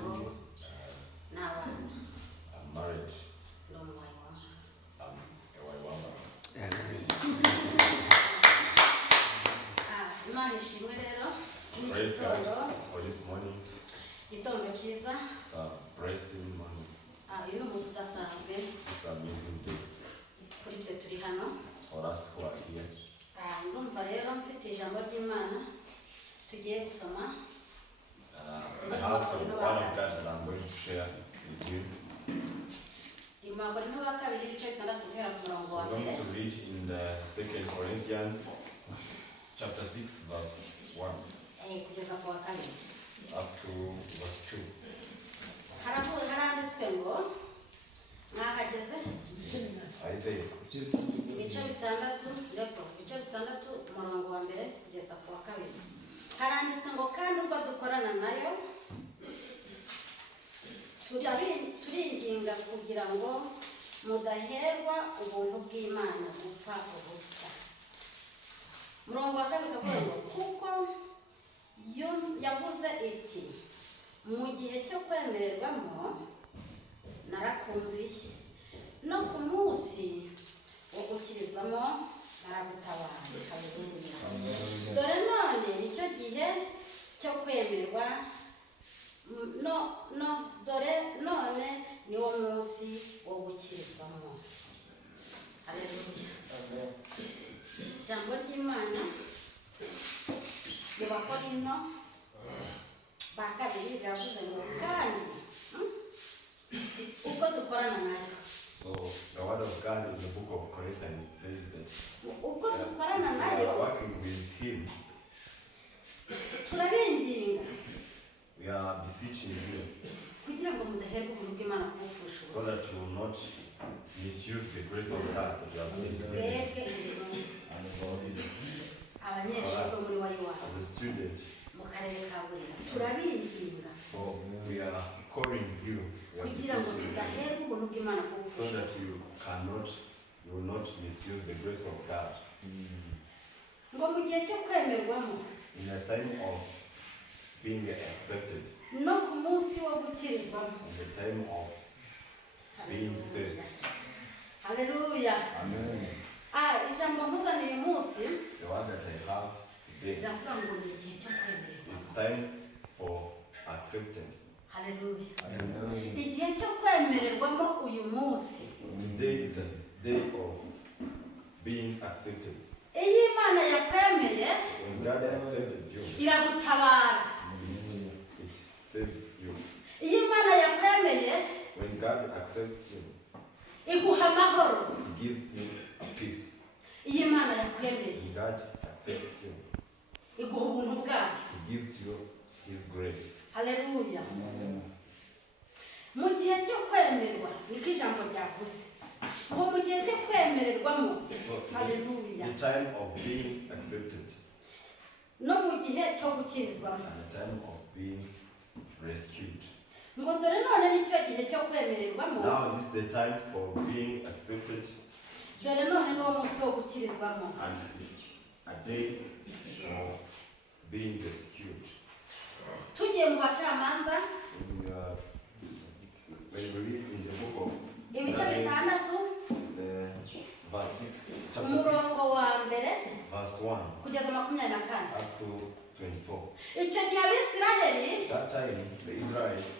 I'm married. Praise God for this morning. It's a blessing morning. It's an amazing day for us who are here. I have the word of God that I'm going to share with you. We're going to read in the 2 Corinthians chapter 6 verse 1 up to verse 2. Are you there? turinginga kugira ngo mudaherwa ubuntu bw'Imana gupfa ubusa. Murongo wa kabiri kavuga ngo kuko yavuze iti mu gihe cyo kwemererwamo narakumviye no ku munsi wo gukirizwamo naragutabaye. Haleluya. Dore none nicyo gihe cyo kwemerwa dore none niwo munsi wo gukirizwamo. Haleluya. Ijambo ry'Imana mu Bakorinto ba kabiri riravuze ngo kandi uko dukorana nayo. So the word of God in the book of Corinthians says that uko dukorana we nayo are working with Him. turabinginga We are beseeching you kugira ngo mudaherwa ubuntu bw'Imana kubupfusha so that you will not misuse the grace of God that you have been given. twebwe abanyeshuri bo muri wayiwabo As a student, mu karere ka Burera turabinginga so we are calling you, we are kugira ngo beseeching you tudaherwa ubuntu bw'Imana so kubupfusha. that you will not misuse the grace of God. Ngo mu gihe cyo kwemerwamo In a time of being accepted, no ku munsi wo gukirizwamo. in the time of being saved. Haleluya. Amen. Ijambo mpuzaniye uyu munsi The one that I have today riravuga ngo ni igihe cyo kwemererwa. is time for acceptance. Haleluya. Amen. Igihe cyo kwemererwamo uyu munsi. Today is a day of being accepted. Iyo Imana yakwemeye When God accepted you, iragutabara. it saved you. Iyo Imana yakwemeye When God accepts you, iguha amahoro. He gives you a peace. Iyo Imana yakwemeye When God accepts you, iguha ubuntu bwayo. He gives you His grace. Haleluya. Amen. Mu gihe cyo kwemerwa niko ijambo ryavuze. Ngo mu gihe cyo kwemererwamo. So Haleluya. the time of being accepted No mu gihe cyo gukirizwamo. and the time of being rescued. Ngo dore none nicyo gihe cyo kwemererwamo. Now this is the time for being accepted Dore none niwo munsi wo gukirizwamo. and it's a day for being rescued. Tugiye mu bacamanza When we read in the book of ibice bitandatu the verse 6, chapter 6, umurongo wa mbere verse 1 kugeza 24. up to 24. Icyo gihe Abisiraheli That time the Israelites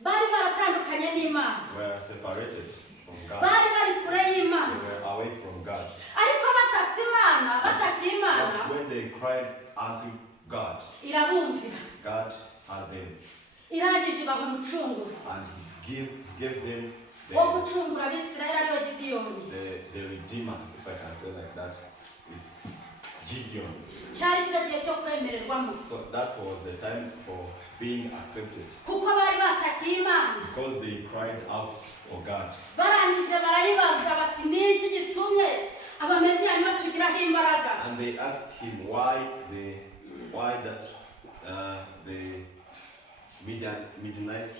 bari baratandukanye n'Imana. were separated from God. Bari bari kure They y'Imana. were away from God. Ariko batatse Imana, batakiye Imana, But when they cried unto God, irabumvira. God heard them Irangije ibaha umucunguzi and He gave them wo gucungura Abisiraheli ariwe Gideyoni. the Redeemer, if I can say like that, is Gideon. Cyari cyo gihe cyo kwemererwamo. So that was the time for being accepted Kuko bari batakiye Imana. because they cried out for God. Barangije barayibaza bati niki gitumye abamediyani batugiraho imbaraga. And they asked him why the Midianites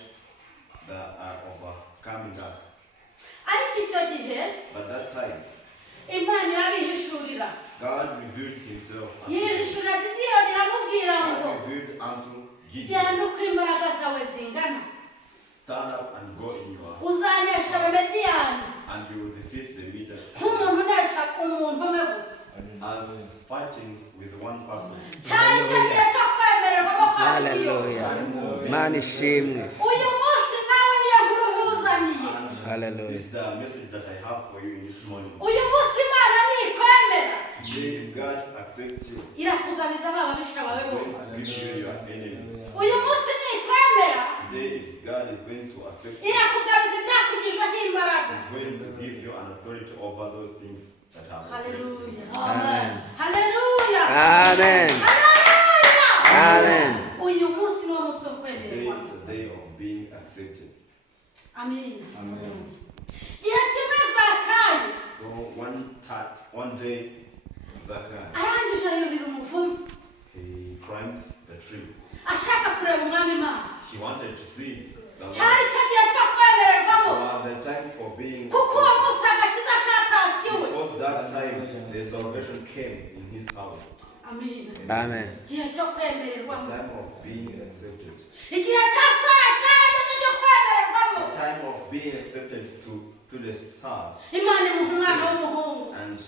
that are overcoming us. Ariko icyo gihe But that time, Imana irabihishurira. God revealed Himself unto them. Yihishurira Gideyoni iramubwira ngo God revealed unto Gideon cyane uko imbaraga zawe zingana stand up and go in your uzanesha abamediyani and you will defeat the leader nk'umuntu unesha umuntu umwe gusa as fighting with one person. cyari cyo gihe cyo kwemererwa ko kwariyo Imana ishimwe. uyu munsi nawe niyo nkuru nkuzaniye. Hallelujah. This is the message that I have for you in this morning. uyu munsi Imana nikwemera Today, if God accepts you, irakugabiza ababisha bawe He's bose. going to give you your enemy. uyu munsi nikwemera Today, if God is going to accept you, irakugabiza ibyakugiza nk'imbaraga. He's going to give you an authority over those things that are oppressed you. Hallelujah. Amen. Hallelujah. Amen. Hallelujah. Amen. uyu munsi ni wo munsi wo Today kwemererwa. is a day of being accepted. Amen. Amen. gihe kimwe Zakayo So one day, Zacchaeus, arangije ayurira umuvumu he climbed the tree. ashaka kureba umwami Imana. He wanted to see the Lord. cyari cyo gihe cyo It kwemererwamo was a time for being kuko uwo accepted. munsi agakiza katashyiwe. Because that time the salvation came in his house. Amen. Amen. igihe cyo The kwemererwamo. time of being accepted. igihe cya Sara cyarageze cyo kwemererwamo. The time of being accepted to the son. Imana imuha umwana w'umuhungu. And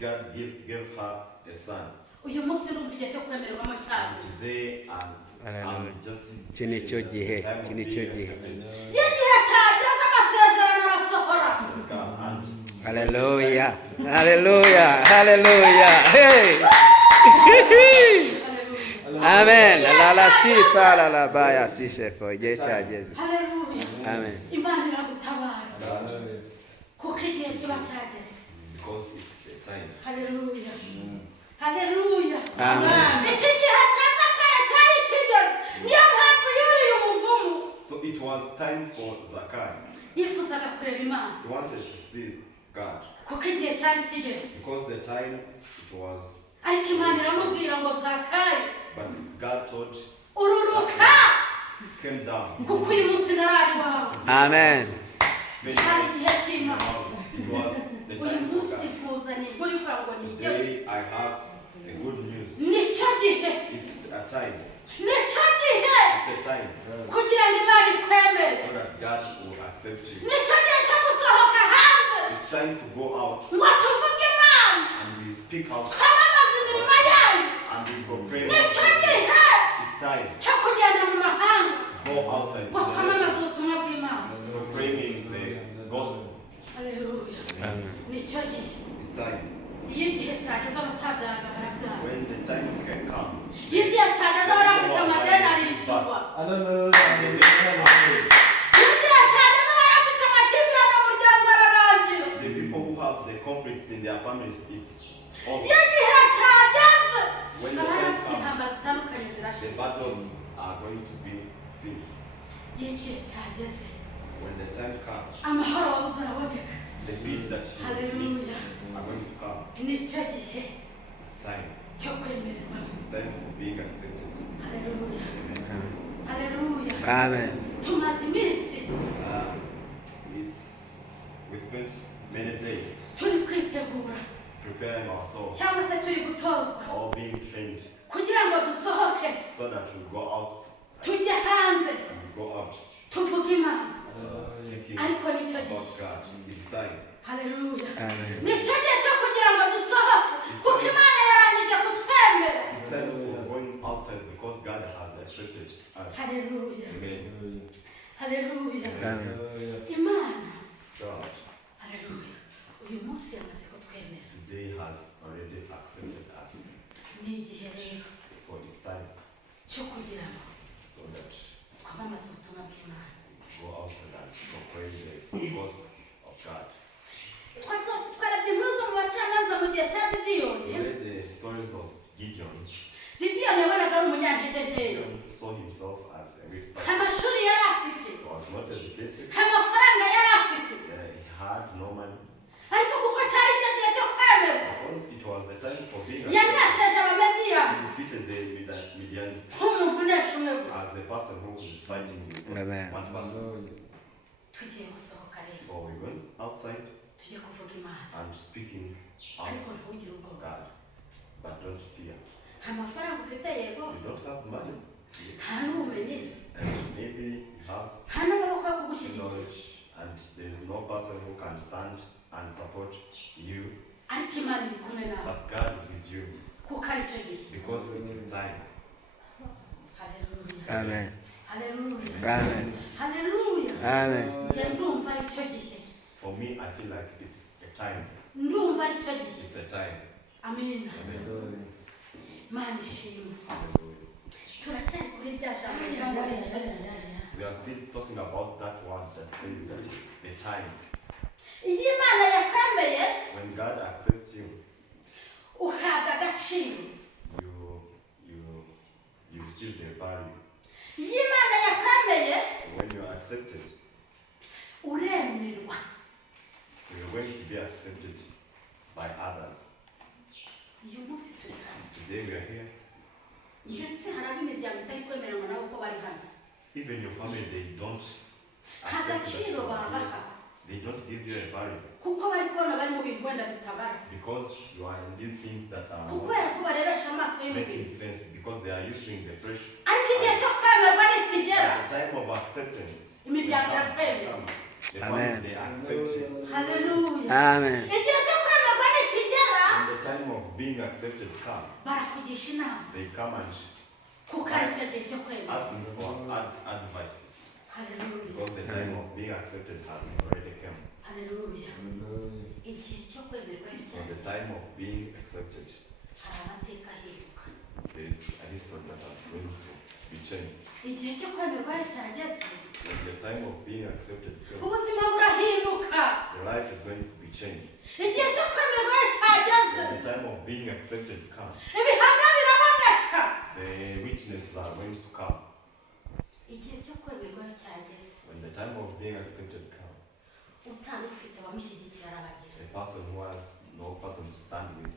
God gave her a son. uyu munsi numva igihe cyo kwemererwamo cyane. Today I'm just Iki nicyo gihe, time of iki nicyo being gihe. accepted. iyo igihe cyageze amasezerano arasohora. Let's go. And Hallelujah. Hallelujah. Hallelujah. Hey. Amen. La la shifa la la baya si shefo. Igihe cyageze. Haleluya. Amen. Imana iragutabara kuko igihe kiba cyageze. because it's the time. Haleluya. Haleluya. Amen. iki gihe cya Zakayo cyari kigeze niyo mpamvu yuriye umuvumu. So it was time for Zacchaeus. yifuzaga kureba Imana He wanted to see God kuko igihe cyari kigeze. because the time it was, ariko Imana iramubwira ngo Zakayo but God thought ururuka came down. kuko uyu munsi narari wawe. Amen. cyari igihe In the cy'Imana. house. It was the uyu time for munsi God. nkuzaniye inkuru ivuga ngo nijye. Today I have a good news. nicyo gihe. It's a time. nicyo gihe It's a time kugira ngo Imana ikwemere. so that God will accept you. nicyo gihe cyo gusohoka hanze It's time to go out ngo tuvuge Imana and we speak out twamamaze imirimo yayo. and we proclaim. nicyo gihe It's time cyo kugenda mu mahanga to go outside ngo twamamaze ubutumwa bw'Imana. proclaiming the gospel. Haleluya. Amen. nicyo gihe. It's time. iyo igihe cyageze abatabyaraga barabyara. When the time can come. iyo igihe cyageze abari bafite amadeni arishyurwa. iyo igihe cyageze abari bafite amakimbirane mu muryango ararangira. The people who have the conflicts in their families, it's over. iyo igihe cyageze When the abari time bafite comes, intambara zitandukanye the zirashira. battles are going to be finished. iyo igihe cyageze When the time comes, amahoro wabuze araboneka. the peace that you Hallelujah. missed are going to come. nicyo gihe It's time. cyo kwemererwa. It's time for being accepted. Haleluya. Amen. Haleluya. Amen. tumaze iminsi We spent many days turi kwitegura preparing ourselves cyangwa se turi gutozwa or being trained kugira ngo dusohoke so that we go out tujye hanze and we go out tuvuge Imana. speaking ariko nicyo gihe. about God. It's time. Haleluya. Amen. nicyo gihe cyo kugira ngo dusohoke kuko Imana yarangije kutwemera. It's time for going outside because God has accepted us. Haleluya. Amen. Haleluya. Amen. Imana. God Haleluya. uyu munsi yamaze kutwemera. today has already accepted us. ni igihe rero So it's time cyo kugira ngo so that twamamaze ubutumwa bw'Imana. we go outside and proclaim the gospel of God. twarebye inkuru zo mu bacamanza mu gihe cya We Gideyoni. read the stories of Gideon. Gideyoni yabonaga ari umunyantege nkeya. Gideon saw himself as a weak nta person. mashuri yari afite. He was not educated. nta mafaranga yari afite. He had no money. ariko kuko cyari cyo gihe cyo kwemerwa Because it was the time for being accepted. yanesheje abamediyani He defeated the Midianites nk'umuntu unesha umwe gusa. as the person who is fighting with Amen. one person. tugiye gusohoka rero So we went outside tujye kuvuga Imana and speaking out ariko ntugire ubwoba. God. But don't fear. nta mafaranga ufite yego You don't have money. nta n'ubumenyi And maybe you have nta n'amaboko yo there is no person who can stand and support you, ariko imana iri kumwe nawe but God is with you kuko ari cyo gihe. because it is time. Haleluya, Amen. haleluya, Amen. haleluya. Amen. Njye ndumva ari cyo gihe, For me, I feel like it's a time. ndumva ari cyo gihe. It's a time. Amina, Amen. mana ishimwe. Hallelujah. Turacyari kuri rya jambo ryangwa icyo gihe. We are still talking about that word that says that the time. Iyo imana yakwemeye When God accepts you, uhabwa agaciro. you receive the value. Iyo imana yakwemeye So when you are accepted, uremerwa. so you're going to be accepted by others. Uyu munsi turi hano, Today we are here. ndetse hari ab'imiryango itari kwemererwa nabo ko bari hano. Even your family, they don't Nta accept that gaciro you are babaha here. They don't give you a value kuko bari kubona bari mu bintu wenda bitabara, because you are in these things that are kubera not ko barebesha amaso making y'umubiri. sense because they are using the fresh. Ariko igihe cyo kwemerwa nikigera, At the time of acceptance, imiryango irakwemera. the Amen. families, they accept you. Haleluya. Amen. Igihe cyo kwemerwa nikigera, When the time of being accepted comes, barakugisha inama they come and kuko ari cyo gihe cyo kwemerwa. asking for advice Haleluya, because the time of being accepted has already come. haleluya. Igihe cyo kwemerwa So the cyageze, time of being accepted, hari amateka ahinduka. there is a history that is going to be changed. Igihe cyo kwemerwa cyageze, When the time of being accepted comes, ubuzima burahinduka. your life is going to be changed. Igihe cyo kwemerwa cyageze, When the time of being accepted comes, ibihamya biraboneka. the witnesses are going to come. Igihe cyo kwemerwa cyageze, When the time of being accepted comes, utari ufite abamushyigikira arabagira. a person who has no person to stand with